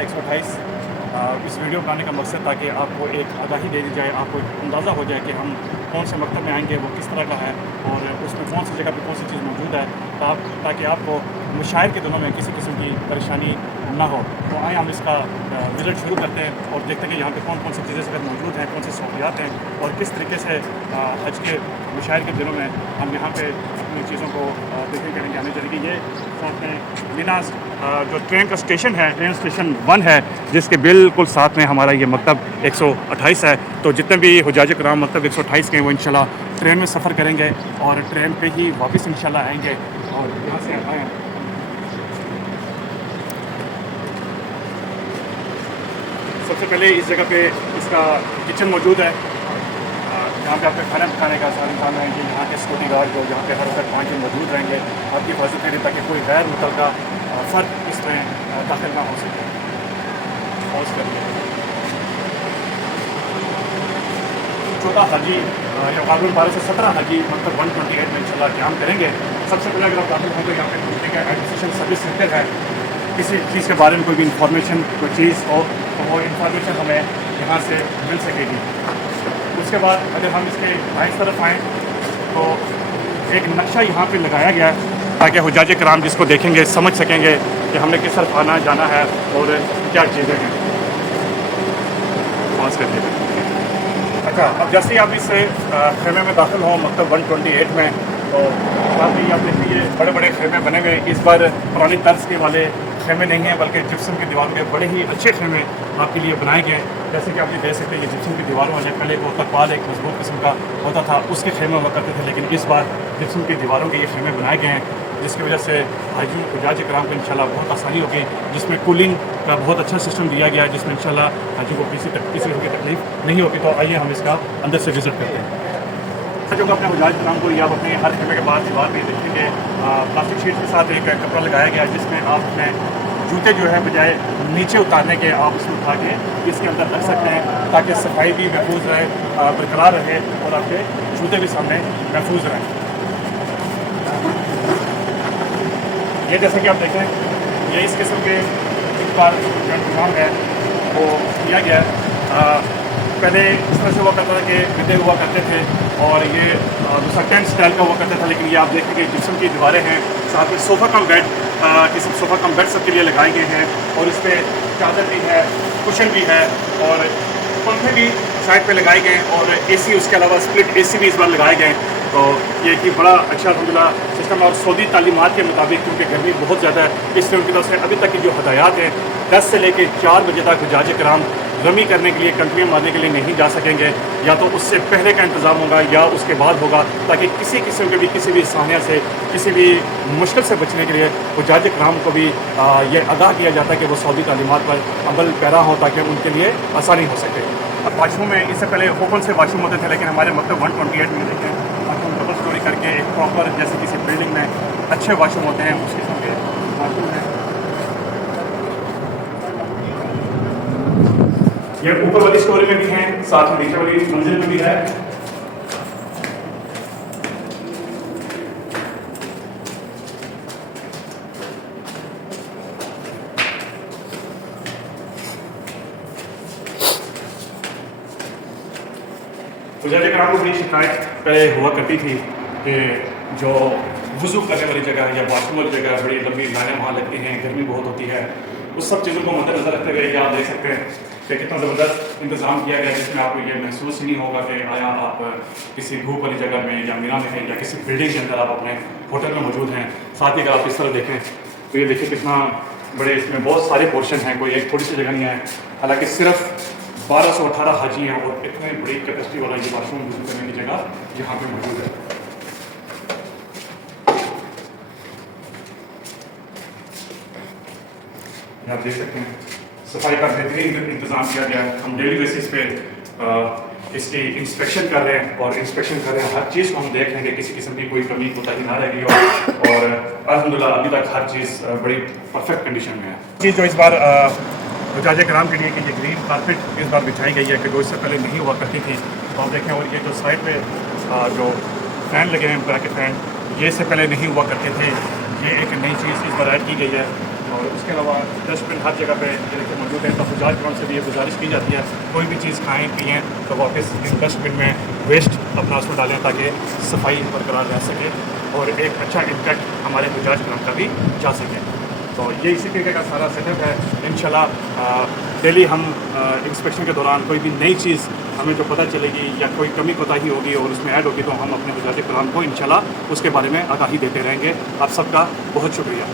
है 128। इस वीडियो बनाने का मकसद ताकि आपको एक आगाही दे दी जाए, आपको एक अंदाज़ा हो जाए कि हम कौन से मकतब में आएंगे, वो किस तरह का है और उसमें कौन सी जगह पे कौन सी चीज़ मौजूद है, ताकि आपको मुशायर के दिनों में किसी किस्म की परेशानी ना हो। तो आए हम इसका विज़िट शुरू करते हैं और देखते हैं कि यहाँ पे कौन कौन सी चीज़ें अगर मौजूद हैं, कौन सी सहूलियात हैं और किस तरीके से हज के मुशायर के दिनों में हम यहाँ पे अपनी चीज़ों को देखने करेंगे आने चलेंगे। ये साथ में मीना जो ट्रेन का स्टेशन है, ट्रेन स्टेशन 1 है, जिसके बिल्कुल साथ में हमारा ये मकतब 128 है। तो जितने भी हुजाज कराम मकतब 128 के हैं वो इंशाल्लाह ट्रेन में सफ़र करेंगे और ट्रेन पे ही वापस इंशाल्लाह आएंगे। और यहाँ से आए सबसे पहले इस जगह पे इसका किचन मौजूद है, यहाँ पे आपके खाना खाने का सारा इंतजाम है कि यहाँ के सिक्योरिटी गार्ड जो यहाँ पे हर वक्त 5 दिन मौजूद रहेंगे आपकी हिफाजत करें ताकि कोई गैर मुतल्लका फ़र्द इसमें दाखिल ना हो सके। पॉज करिए। छोटा हाजी या कानून 12 से 17 हाजी मतलब 128 में इंशाल्लाह क़याम करेंगे। सबसे पहले अगर आप दाखिल होंगे यहाँ पे घूमने का एडमिनिस्ट्रेशन सर्विस सेंटर है, किसी चीज़ के बारे में कोई भी इंफॉर्मेशन कोई चीज़ हो तो वो इंफॉर्मेशन हमें यहाँ से मिल सकेगी। उसके बाद अगर हम इसके बाईं तरफ आएँ तो एक नक्शा यहाँ पे लगाया गया है ताकि हुजाज कराम जिसको देखेंगे समझ सकेंगे कि हमने किस तरफ आना जाना है और क्या चीज़ें हैं। पास कर दीजिए। अच्छा, अब जैसे ही आप इस खेमे में दाखिल हों मतलब 128 में, तो काफ़ी आप देखिए बड़े बड़े खेमे बने हुए। इस बार पुरानी तर्ज के वाले खेमे नहीं हैं बल्कि जिप्सम की दीवारों के बड़े ही अच्छे खेमे आपके लिए बनाए गए हैं। जैसे कि आप ये देख सकते हैं ये जिप्सम की दीवारों वाले पहले वो तकवाल एक मजबूत किस्म का होता था उसके खेमे हुआ करते थे, लेकिन इस बार जिप्सम की दीवारों के ये खेमे बनाए गए हैं जिसकी वजह से हाजी हुजाज कराम को इंशाल्लाह बहुत आसानी होगी, जिसमें कूलिंग का बहुत अच्छा सिस्टम दिया गया है जिसमें इंशाल्लाह हाजी को किसी तरह की तकलीफ नहीं होगी। तो आइए हम इसका अंदर से विज़िट करते हैं। जो अपने हुजाज कराम को या अपने हर खेमे के बाद दीवार पर देखेंगे प्लास्टिक शीट के साथ एक कपड़ा लगाया गया है जिसमें आप अपने जूते जो है बजाय नीचे उतारने के आप उसको उठा के इसके अंदर रख सकते हैं ताकि सफाई भी महफूज रहे, बरकरार रहे और आपके जूते भी सामने महफूज रहें। ये जैसे कि आप देखें ये इस किस्म के इस बार जो इंतजाम है वो किया गया है। पहले इस तरह से हुआ करता था कि गद्दे हुआ करते थे और ये दूसरा टेंट स्टाइल का हुआ करता था, लेकिन ये आप देखेंगे जिप्सम की दीवारें हैं, साथ में सोफ़ा कम बेड किसी सोफ़ा कम बेड सबके लिए लगाए गए हैं और इस पर चादर भी है, कुशन भी है और पंखे भी साइड पे लगाए गए और एसी, उसके अलावा स्प्लिट एसी भी इस बार लगाए गए। तो ये कि बड़ा अच्छा अल्हम्दुलिल्लाह सिस्टम। और सऊदी तालीमात के मुताबिक क्योंकि गर्मी बहुत ज़्यादा है इसलिए उनकी तरफ से अभी तक की जो हदायत हैं 10 से लेकर 4 बजे तक हुजाज कराम रमी करने के लिए, कंट्री मारने के लिए नहीं जा सकेंगे, या तो उससे पहले का इंतज़ाम होगा या उसके बाद होगा ताकि किसी किस्म के भी किसी भी सानिया से किसी भी मुश्किल से बचने के लिए हुजाज कराम को भी ये आगाह किया जाता है कि वो सऊदी तालीमात पर अमल पैरा हो ताकि उनके लिए आसानी हो सके। अब वाशरूम में इससे पहले ओपन से वाशरूम होते थे, लेकिन हमारे मतलब 128 में देखें वाशरूम डबल स्टोरी करके एक प्रॉपर जैसे किसी बिल्डिंग में अच्छे वाशरूम होते हैं उस किस्म के वाशरूम हैं। ये ऊपर वाली स्टोरी में भी हैं, साथ में नीचे वाली मंजिल में भी है। हुजाज कराम को बड़ी शिकायत पहले हुआ करती थी कि जो वुज़ू करने वाली जगह या वाशरूम वाली जगह बड़ी लंबी लाइनें वहाँ लगती हैं, गर्मी बहुत होती है। उस सब चीज़ों को मद्देनजर रखते हुए आप देख सकते हैं कि कितना ज़बरदस्त इंतज़ाम किया गया जिसमें आपको ये महसूस नहीं होगा कि आया आप किसी धूप वाली जगह में या मीना में हैं या किसी बिल्डिंग के अंदर आप अपने होटल में मौजूद हैं। साथ ही अगर आप इस तरह देखें तो ये देखिए कितना बड़े इसमें बहुत सारे पोर्शन हैं, कोई एक थोड़ी सी जगह नहीं है। हालाँकि सिर्फ 1218 हाजी हैं और इतनी बड़ी कैपेसिटी वाला ये वाशरूम यूज़ करने की जगह यहाँ पे मौजूद है। आप देख सकते हैं सफाई का बेहतरीन इंतज़ाम किया गया है। हम डेली बेसिस पे इसकी इंस्पेक्शन कर रहे हैं और इंस्पेक्शन कर रहे हैं, हर चीज़ को हम देख लेंगे किसी किस्म की कोई कमी कोताही ना रह गई हो और अल्हम्दुलिल्लाह अभी तक हर चीज़ बड़ी परफेक्ट कंडीशन में है। चीज़ जो इस बार हुजाज कराम के लिए कि ये ग्रीन कारपेट इस बार बिछाई गई है कि जो इससे पहले नहीं हुआ करती थी। तो आप देखें और ये जो साइड पे जो फ़ैन लगे हैं ब्रैकेट फ़ैन, ये इससे पहले नहीं हुआ करते थे। ये एक नई चीज़ इस बार ऐड की गई है और उसके अलावा डस्टबिन हर जगह पे ये देखिए मौजूद है। तो गुजार ग्राउंड से भी ये गुजारिश की जाती है कोई भी चीज़ खाएँ पिएँ तो वापस इस डस्टबिन में वेस्ट अपना उसमें डालें ताकि सफाई बरकरार रह सके और एक अच्छा इम्पैक्ट हमारे गुजार ग्राउंड का भी जा सके। तो ये इसी तरीके का सारा सेटअप है। इंशाल्लाह डेली हम इंस्पेक्शन के दौरान कोई भी नई चीज़ हमें जो पता चलेगी या कोई कमी कोताही होगी और उसमें ऐड होगी तो हम अपने गुजराती प्लान को इंशाल्लाह उसके बारे में आगाही देते रहेंगे। आप सबका बहुत शुक्रिया।